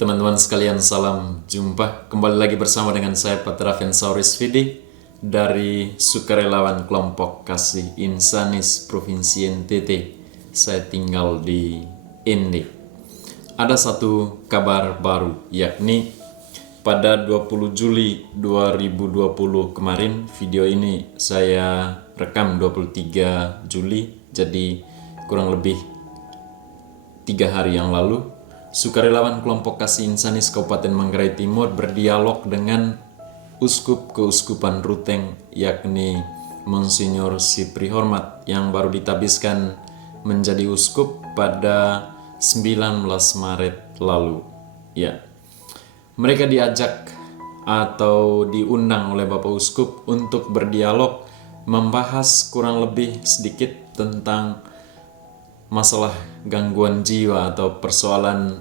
Teman-teman sekalian, salam jumpa. Kembali lagi bersama dengan saya Patra Fensauris Vidi dari Sukarelawan Kelompok Kasih Insanis Provinsi NTT. Saya tinggal di Indi. Ada satu kabar baru, yakni pada 20 Juli 2020 kemarin. Video ini saya rekam 23 Juli, jadi kurang lebih 3 hari yang lalu. Sukarelawan Kelompok Kasih Insanis Kabupaten Manggarai Timur berdialog dengan Uskup Keuskupan Ruteng, yakni Monsinyur Sipri Hormat yang baru ditabiskan menjadi uskup pada 19 Maret lalu. Ya, mereka diajak atau diundang oleh Bapak Uskup untuk berdialog, membahas kurang lebih sedikit tentang masalah gangguan jiwa atau persoalan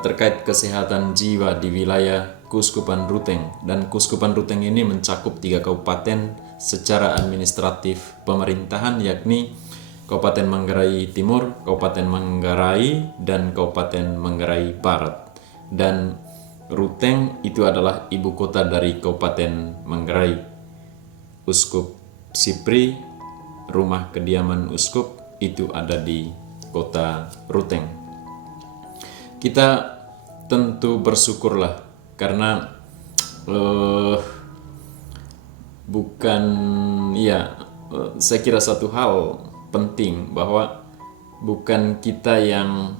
terkait kesehatan jiwa di wilayah Keuskupan Ruteng. Dan Keuskupan Ruteng ini mencakup 3 kabupaten secara administratif pemerintahan, yakni Kabupaten Manggarai Timur, Kabupaten Manggarai, dan Kabupaten Manggarai Barat. Dan Ruteng itu adalah ibu kota dari Kabupaten Manggarai. Uskup Sipri, rumah kediaman uskup, itu ada di kota Ruteng. Kita tentu bersyukurlah karena saya kira satu hal penting bahwa bukan kita yang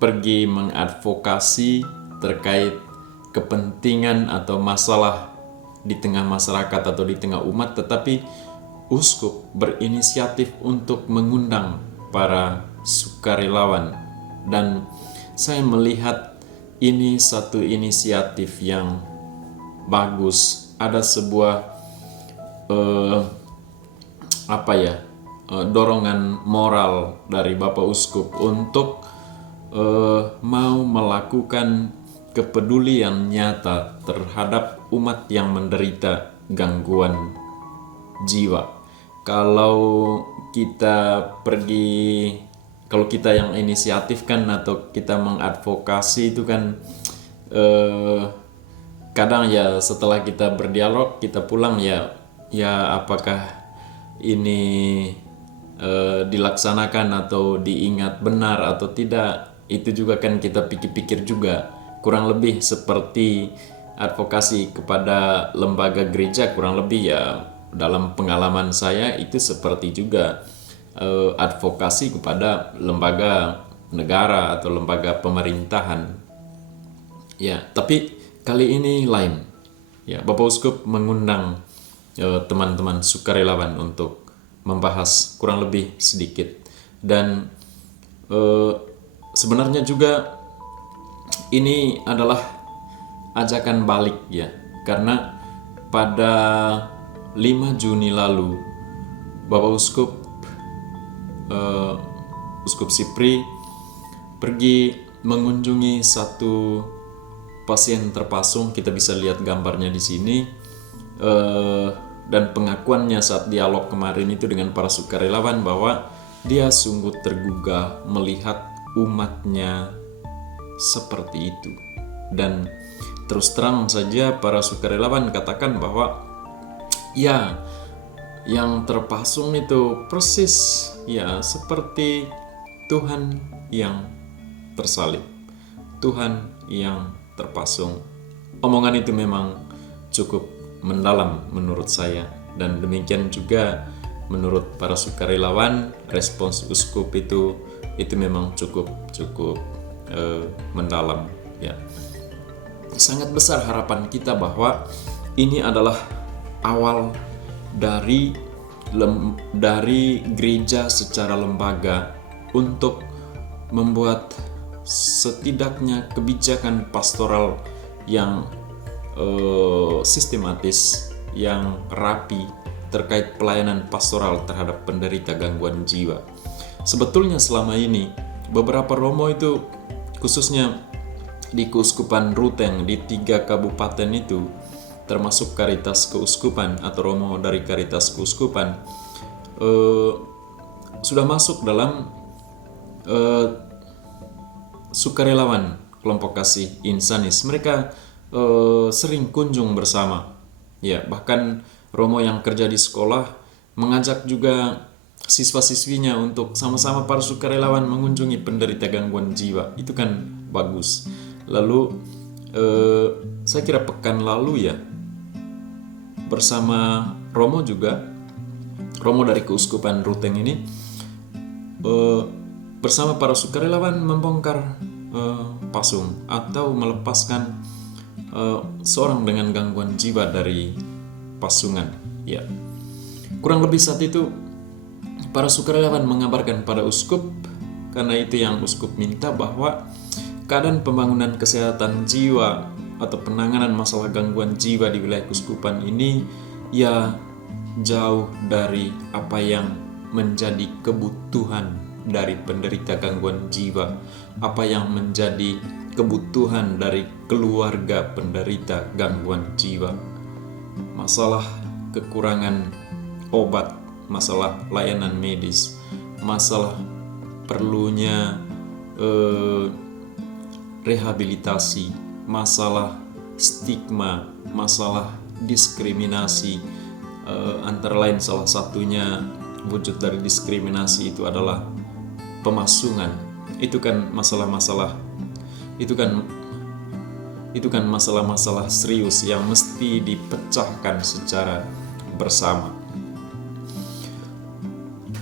pergi mengadvokasi terkait kepentingan atau masalah di tengah masyarakat atau di tengah umat, tetapi uskup berinisiatif untuk mengundang para sukarelawan. Dan saya melihat ini satu inisiatif yang bagus. Ada sebuah dorongan moral dari Bapak Uskup untuk mau melakukan kepedulian nyata terhadap umat yang menderita gangguan jiwa. Kalau kita yang inisiatif kan, atau kita mengadvokasi itu kan kadang ya setelah kita berdialog kita pulang ya apakah ini dilaksanakan atau diingat benar atau tidak, itu juga kan kita pikir-pikir juga. Kurang lebih seperti advokasi kepada lembaga gereja, kurang lebih ya dalam pengalaman saya itu seperti juga advokasi kepada lembaga negara atau lembaga pemerintahan. Ya, tapi kali ini lain. Ya, Bapak Uskup mengundang teman-teman sukarelawan untuk membahas kurang lebih sedikit. Dan sebenarnya juga ini adalah ajakan balik ya, karena pada 5 Juni lalu Bapak Uskup Sipri pergi mengunjungi satu pasien terpasung. Kita bisa lihat gambarnya di sini, dan pengakuannya saat dialog kemarin itu dengan para sukarelawan bahwa dia sungguh tergugah melihat umatnya seperti itu. Dan terus terang saja para sukarelawan katakan bahwa ya, yang terpasung itu persis ya seperti Tuhan yang tersalib, Tuhan yang terpasung. Omongan itu memang cukup mendalam menurut saya, dan demikian juga menurut para sukarelawan. Respons uskup itu memang cukup mendalam ya. Sangat besar harapan kita bahwa ini adalah awal dari gereja secara lembaga untuk membuat setidaknya kebijakan pastoral yang sistematis, yang rapi terkait pelayanan pastoral terhadap penderita gangguan jiwa. Sebetulnya selama ini beberapa romo itu, khususnya di Keuskupan Ruteng, di 3 kabupaten itu, termasuk Karitas Keuskupan atau romo dari Karitas Keuskupan, sudah masuk dalam sukarelawan kelompok kasih insanis. Mereka sering kunjung bersama. Ya, bahkan Romo yang kerja di sekolah mengajak juga siswa-siswinya untuk sama-sama para sukarelawan mengunjungi penderita gangguan jiwa. Itu kan bagus. Lalu saya kira pekan lalu ya, bersama Romo juga, Romo dari Keuskupan Ruteng ini bersama para sukarelawan membongkar pasung atau melepaskan seorang dengan gangguan jiwa dari pasungan. Ya, kurang lebih saat itu para sukarelawan mengabarkan pada uskup, karena itu yang uskup minta, bahwa keadaan pembangunan kesehatan jiwa atau penanganan masalah gangguan jiwa di wilayah keuskupan ini ya jauh dari apa yang menjadi kebutuhan dari penderita gangguan jiwa, apa yang menjadi kebutuhan dari keluarga penderita gangguan jiwa. Masalah kekurangan obat, masalah layanan medis, masalah perlunya rehabilitasi, masalah stigma, masalah diskriminasi, antara lain salah satunya wujud dari diskriminasi itu adalah pemasungan. Itu kan masalah-masalah serius yang mesti dipecahkan secara bersama.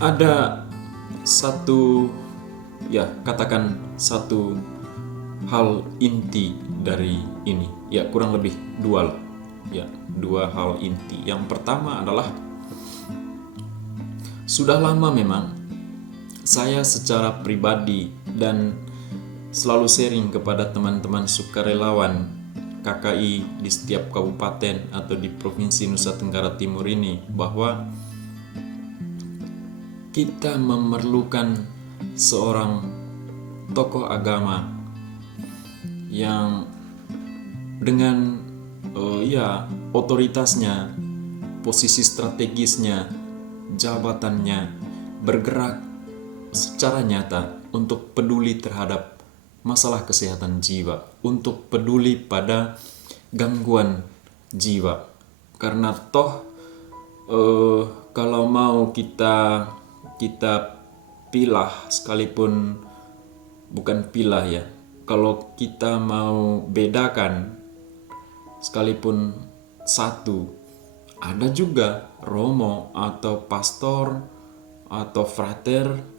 Ada satu hal inti dari ini, ya kurang lebih dua hal inti. Yang pertama adalah, sudah lama memang saya secara pribadi dan selalu sharing kepada teman-teman sukarelawan KKI di setiap kabupaten atau di Provinsi Nusa Tenggara Timur ini, bahwa kita memerlukan seorang tokoh agama yang dengan otoritasnya, posisi strategisnya, jabatannya bergerak secara nyata untuk peduli terhadap masalah kesehatan jiwa, untuk peduli pada gangguan jiwa. Karena toh kalau mau kita pilah, sekalipun bukan pilah ya, kalau kita mau bedakan sekalipun satu, ada juga romo atau pastor atau frater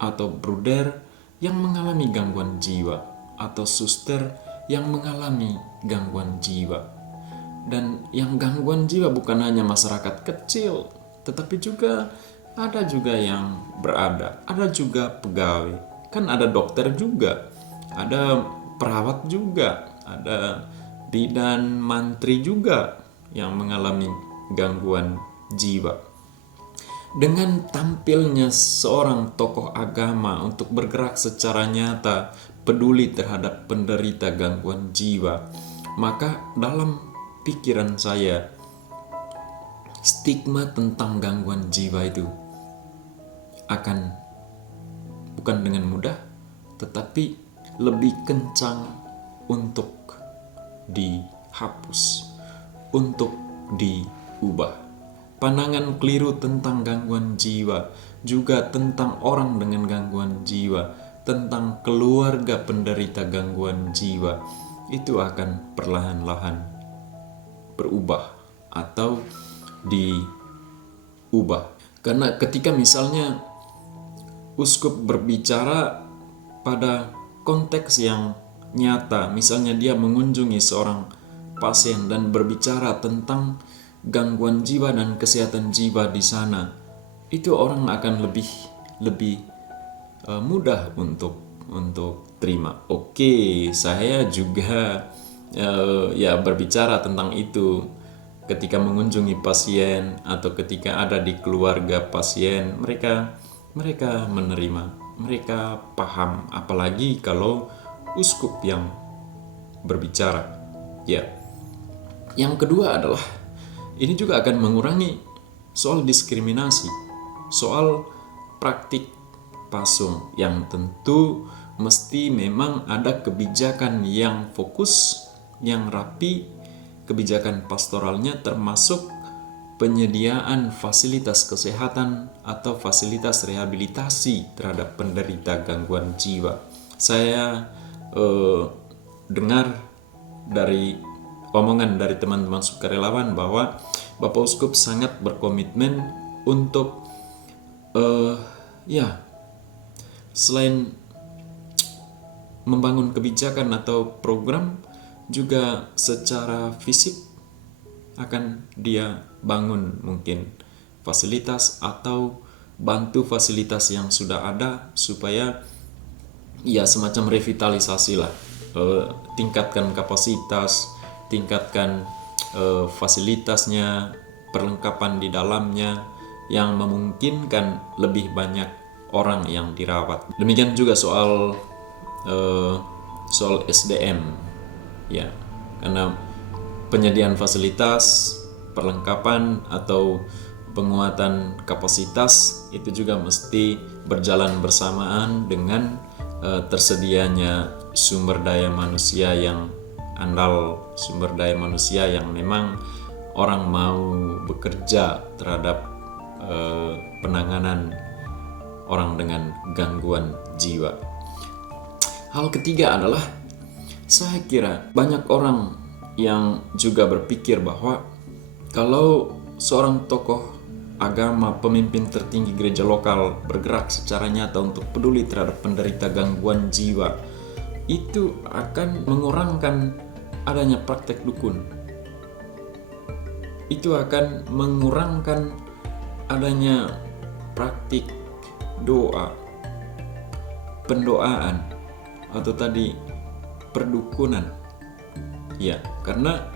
atau bruder yang mengalami gangguan jiwa, atau suster yang mengalami gangguan jiwa. Dan yang gangguan jiwa bukan hanya masyarakat kecil, tetapi juga ada juga yang berada, ada juga pegawai, kan ada dokter juga, ada perawat juga, ada bidan, mantri juga yang mengalami gangguan jiwa. Dengan tampilnya seorang tokoh agama untuk bergerak secara nyata, peduli terhadap penderita gangguan jiwa, maka dalam pikiran saya, stigma tentang gangguan jiwa itu akan bukan dengan mudah, tetapi lebih kencang untuk dihapus, untuk diubah. Pandangan keliru tentang gangguan jiwa, juga tentang orang dengan gangguan jiwa, tentang keluarga penderita gangguan jiwa, itu akan perlahan-lahan berubah atau diubah. Karena ketika misalnya uskup berbicara pada konteks yang nyata, misalnya dia mengunjungi seorang pasien dan berbicara tentang gangguan jiwa dan kesehatan jiwa di sana, itu orang akan lebih mudah untuk terima. Oke, saya juga berbicara tentang itu ketika mengunjungi pasien atau ketika ada di keluarga pasien, mereka menerima, mereka paham, apalagi kalau uskup yang berbicara. Ya. Yang kedua adalah, ini juga akan mengurangi soal diskriminasi, soal praktik pasung yang tentu mesti memang ada kebijakan yang fokus, yang rapi, kebijakan pastoralnya termasuk penyediaan fasilitas kesehatan atau fasilitas rehabilitasi terhadap penderita gangguan jiwa. Saya dengar dari omongan dari teman-teman sukarelawan bahwa Bapak Uskup sangat berkomitmen untuk selain membangun kebijakan atau program, juga secara fisik akan dia bangun mungkin fasilitas atau bantu fasilitas yang sudah ada supaya semacam revitalisasi lah, tingkatkan kapasitas, tingkatkan fasilitasnya, perlengkapan di dalamnya yang memungkinkan lebih banyak orang yang dirawat. Demikian juga soal SDM, ya, karena penyediaan fasilitas, perlengkapan atau penguatan kapasitas itu juga mesti berjalan bersamaan dengan tersedianya sumber daya manusia yang andal, sumber daya manusia yang memang orang mau bekerja terhadap penanganan orang dengan gangguan jiwa. Hal ketiga adalah, saya kira banyak orang yang juga berpikir bahwa kalau seorang tokoh agama, pemimpin tertinggi gereja lokal bergerak secara nyata untuk peduli terhadap penderita gangguan jiwa, itu akan mengurangkan adanya praktek dukun. Itu akan mengurangkan adanya praktik doa, pendoaan, atau tadi perdukunan. Ya, karena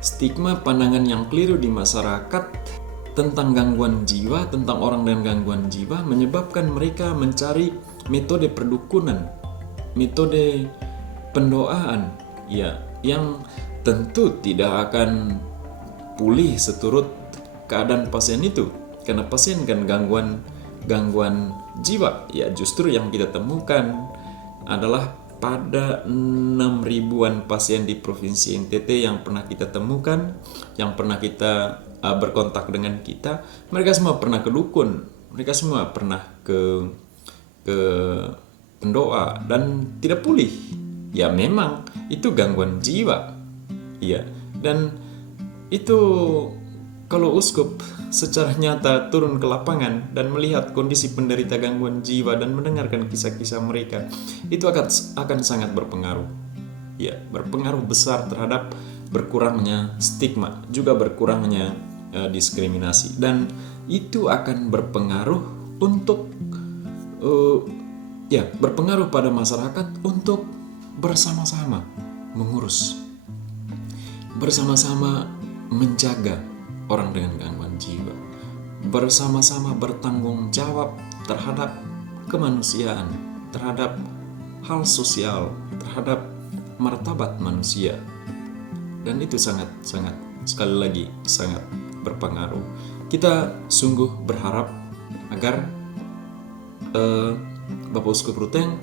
stigma pandangan yang keliru di masyarakat tentang gangguan jiwa, tentang orang dengan gangguan jiwa menyebabkan mereka mencari metode perdukunan, metode pendoaan, ya, yang tentu tidak akan pulih seturut keadaan pasien itu. Karena pasien kan gangguan jiwa, ya justru yang kita temukan adalah pada 6.000-an pasien di Provinsi NTT yang pernah kita temukan, yang pernah kita berkontak dengan kita, mereka semua pernah ke dukun, mereka semua pernah ke pendoa dan tidak pulih. Ya memang itu gangguan jiwa, ya, dan itu kalau uskup secara nyata turun ke lapangan dan melihat kondisi penderita gangguan jiwa dan mendengarkan kisah-kisah mereka, itu akan sangat berpengaruh. Ya, berpengaruh besar terhadap berkurangnya stigma, juga berkurangnya diskriminasi, dan itu akan berpengaruh untuk berpengaruh pada masyarakat untuk bersama-sama mengurus, bersama-sama menjaga orang dengan gangguan jiwa, bersama-sama bertanggung jawab terhadap kemanusiaan, terhadap hal sosial, terhadap martabat manusia. Dan itu sangat sekali lagi sangat berpengaruh. Kita sungguh berharap agar Bapak Uskup Ruteng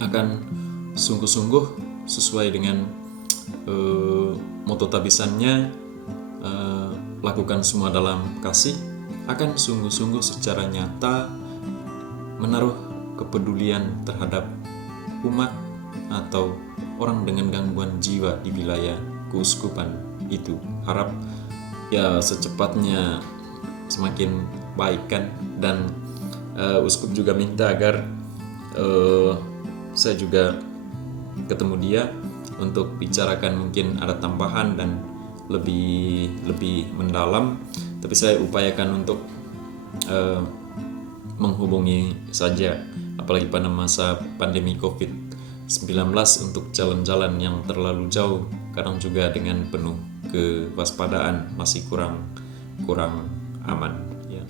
akan sungguh-sungguh sesuai dengan moto tabisannya, lakukan semua dalam kasih, akan sungguh-sungguh secara nyata menaruh kepedulian terhadap umat atau orang dengan gangguan jiwa di wilayah keuskupan itu. Harap ya secepatnya semakin baik kan, dan uskup juga minta agar saya juga ketemu dia untuk bicarakan mungkin ada tambahan dan lebih mendalam, tapi saya upayakan untuk menghubungi saja, apalagi pada masa pandemi COVID-19, untuk jalan-jalan yang terlalu jauh kadang juga dengan penuh kewaspadaan masih kurang aman, ya.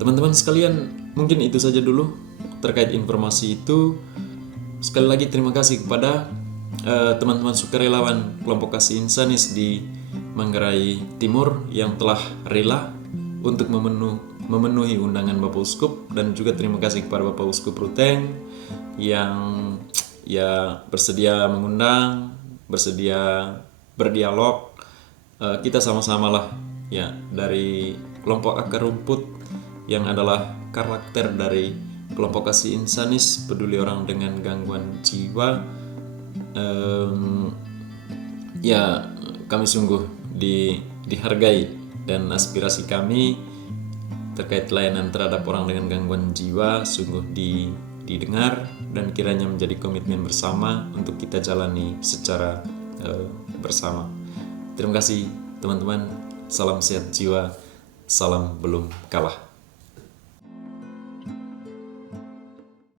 Teman-teman sekalian, mungkin itu saja dulu terkait informasi itu. Sekali lagi terima kasih kepada teman-teman sukarelawan kelompok kasih Insanis di Manggarai Timur yang telah rela untuk memenuhi undangan Bapak Uskup, dan juga terima kasih kepada Bapak Uskup Ruteng yang ya bersedia mengundang, bersedia berdialog. Kita sama-sama lah ya dari kelompok akar rumput yang adalah karakter dari kelompok kasih insanis peduli orang dengan gangguan jiwa. Ya kami sungguh dihargai, dan aspirasi kami terkait layanan terhadap orang dengan gangguan jiwa sungguh didengar, dan kiranya menjadi komitmen bersama untuk kita jalani secara bersama. Terima kasih teman-teman, salam sehat jiwa, salam belum kalah.